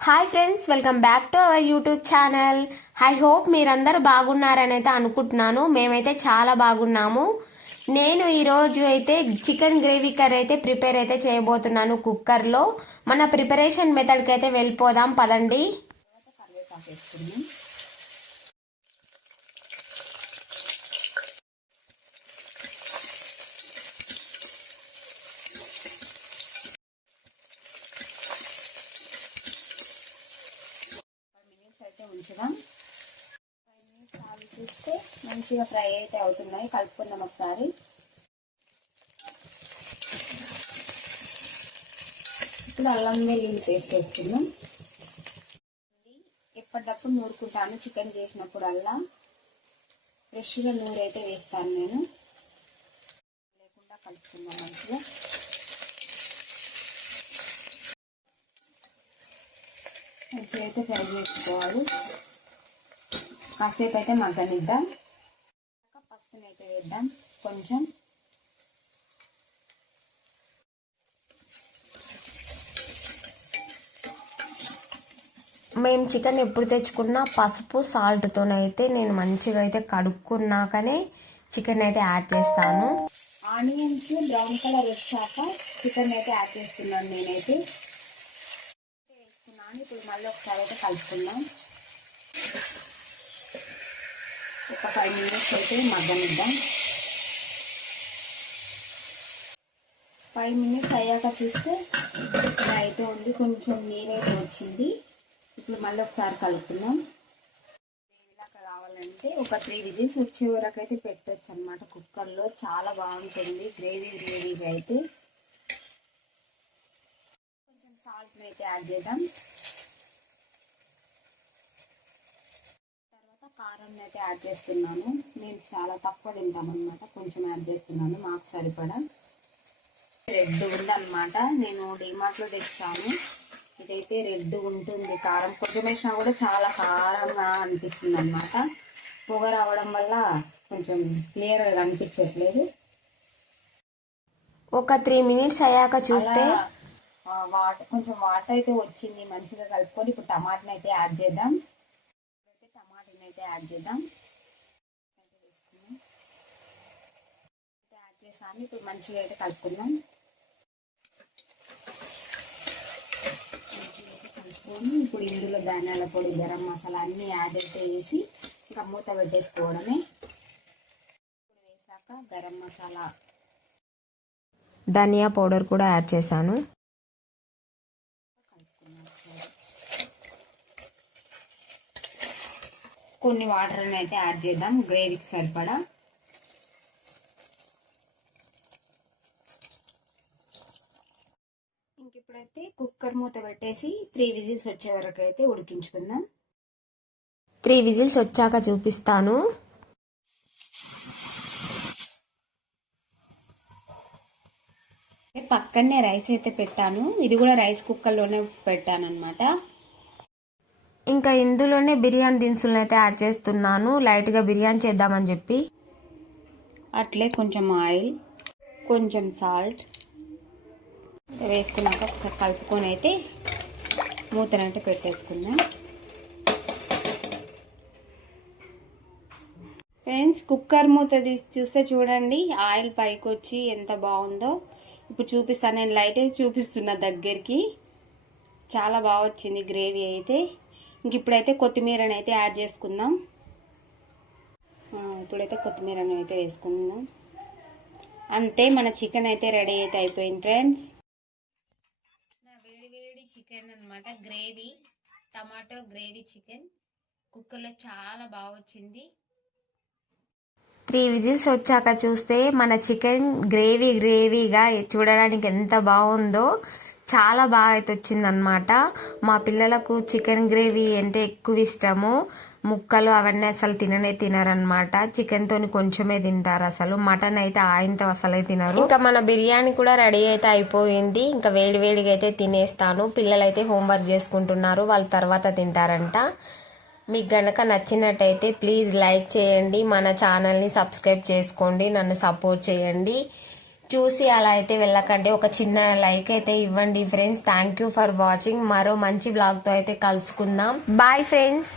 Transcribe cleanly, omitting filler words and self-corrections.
Hi friends, welcome back to our YouTube channel. I hope మీరందరూ బాగున్నారని అయితే అనుకుంటున్నాను. మేమైతే చాలా బాగున్నాము. నేను ఈరోజు అయితే చికెన్ గ్రేవీ కర్రీ అయితే ప్రిపేర్ అయితే చేయబోతున్నాను కుక్కర్లో. మన ప్రిపరేషన్ మెథడ్కి అయితే వెళ్ళిపోదాం పదండి. అయితే ఉంచుదాం. 5 మినిట్స్ ఆగి చూస్తే మంచిగా ఫ్రై అయితే అవుతున్నాయి. కలుపుకుందాం ఒకసారి. ఇప్పుడు అల్లం వెల్లుల్లి పేస్ట్ వేసుకుందాం. ఎప్పటికప్పుడు నూరుకుంటాను. చికెన్ చేసినప్పుడల్లా ఫ్రెష్గా నూరైతే వేస్తాను నేను. లేకుండా కలుపుకుందాం మంచిగా. మంచిగా అయితే ఫ్రై చేసుకోవాలి. కాసేపు అయితే మగ్గనిద్దాం. పసుపుని అయితే వేద్దాం కొంచెం. మేము చికెన్ ఎప్పుడు తెచ్చుకున్నా పసుపు సాల్ట్తోనైతే నేను మంచిగా అయితే కడుక్కున్నాకనే చికెన్ అయితే యాడ్ చేస్తాను. ఆనియన్స్ బ్రౌన్ కలర్ వచ్చాక చికెన్ అయితే యాడ్ చేస్తున్నాను నేనైతే. ఇప్పుడు మళ్ళీ ఒకసారి అయితే కలుపుకుందాం. ఒక 5 మినిట్స్ అయితే మగ్గనిద్దాం. 5 మినిట్స్ అయ్యాక చూస్తే ఇలా అయితే ఉంది. కొంచెం నీరైతే వచ్చింది. ఇప్పుడు మళ్ళీ ఒకసారి కలుపుకుందాం. ఇలాగా కావాలంటే ఒక 3 విజిల్స్ వచ్చే వరకు అయితే పెట్టచ్చు అనమాట కుక్కర్లో. చాలా బాగుంటుంది గ్రేవీగా అయితే. కొంచెం సాల్ట్ అయితే యాడ్ చేద్దాం. కారం అయితే యాడ్ చేస్తున్నాను. నేను చాలా తక్కువ తింటాను అనమాట. కొంచెం యాడ్ చేస్తున్నాను మాకు సరిపడా. రెడ్ ఉందన్నమాట. నేను డిమార్ట్లో తెచ్చాను. ఇదైతే రెడ్ ఉంటుంది. కారం కొంచెం వేసినా కూడా చాలా కారంగా అనిపిస్తుంది అనమాట. పొగ రావడం వల్ల కొంచెం క్లియర్గా కనిపించట్లేదు. ఒక 3 మినిట్స్ అయ్యాక చూస్తే కొంచెం వాటర్ అయితే వచ్చింది. మంచిగా కలుపుకొని ఇప్పుడు టమాటాని అయితే యాడ్ చేద్దాం. యాడ్ చేద్దాం. యాడ్ చేసాను. ఇప్పుడు మంచిగా అయితే కలుపుకుందాం. కలుపుకొని ఇప్పుడు ఇందులో ధనియాల పొడి, గరం మసాలా అన్నీ యాడ్ అయితే వేసి ఇంకా మూత పెట్టేసుకోవడమే. ఇప్పుడు వేసాక గరం మసాలా, ధనియా పౌడర్ కూడా యాడ్ చేశాను. కొన్ని వాటర్ అయితే యాడ్ చేద్దాం గ్రేవీకి సరిపడా. ఇంక ఇప్పుడైతే కుక్కర్ మూత పెట్టేసి 3 విజిల్స్ వచ్చే వరకు అయితే ఉడికించుకుందాం. 3 విజిల్స్ వచ్చాక చూపిస్తాను. పక్కనే రైస్ అయితే పెట్టాను. ఇది కూడా రైస్ కుక్కర్లోనే పెట్టాను అనమాట. ఇంకా ఇందులోనే బిర్యానీ దినుసులను అయితే యాడ్ చేస్తున్నాను. లైట్గా బిర్యానీ చేద్దామని చెప్పి. అట్లే కొంచెం ఆయిల్, కొంచెం సాల్ట్ వేసుకున్నాక ఒకసారి కలుపుకొని అయితే మూతనైతే పెట్టేసుకుందాం. ఫ్రెండ్స్, కుక్కర్ మూత తీసి చూస్తే చూడండి ఆయిల్ పైకి వచ్చి ఎంత బాగుందో. ఇప్పుడు చూపిస్తాను. నేను లైట్ వేసి చూపిస్తున్నా దగ్గరికి. చాలా బాగా వచ్చింది గ్రేవీ అయితే. ఇంక ఇప్పుడైతే కొత్తిమీరని అయితే యాడ్ చేసుకుందాం. ఇప్పుడైతే కొత్తిమీరని అయితే వేసుకుందాం. అంతే, మన చికెన్ అయితే రెడీ అయితే అయిపోయింది ఫ్రెండ్స్. నా వేడి చికెన్ అనమాట. గ్రేవీ, టమాటో గ్రేవీ చికెన్ కుక్కర్లో చాలా బాగా వచ్చింది. 3 విజిల్స్ వచ్చాక చూస్తే మన చికెన్ గ్రేవీగా చూడడానికి ఎంత బాగుందో. చాలా బాగా అయితే వచ్చిందనమాట. మా పిల్లలకు చికెన్ గ్రేవీ అంటే ఎక్కువ ఇష్టము. ముక్కలు అవన్నీ అసలు తినరనమాట. చికెన్ తోని కొంచెమే తింటారు. అసలు మటన్ అయితే ఆయనతో అసలే తినరు. ఇంకా మన బిర్యానీ కూడా రెడీ అయితే అయిపోయింది. ఇంకా వేడిగా అయితే తినేస్తాను. పిల్లలైతే హోంవర్క్ చేసుకుంటున్నారు. వాళ్ళు తర్వాత తింటారంట. మీకు గనక నచ్చినట్టయితే ప్లీజ్ లైక్ చేయండి. మన ఛానల్ని సబ్స్క్రైబ్ చేసుకోండి. నన్ను సపోర్ట్ చేయండి. చూసి అలా అయితే వెళ్ళకండి. ఒక చిన్న లైక్ అయితే ఇవ్వండి friends. Thank you for watching. మరో మంచి బ్లాగ్ తో అయితే కలుసుకుందాం. Bye friends.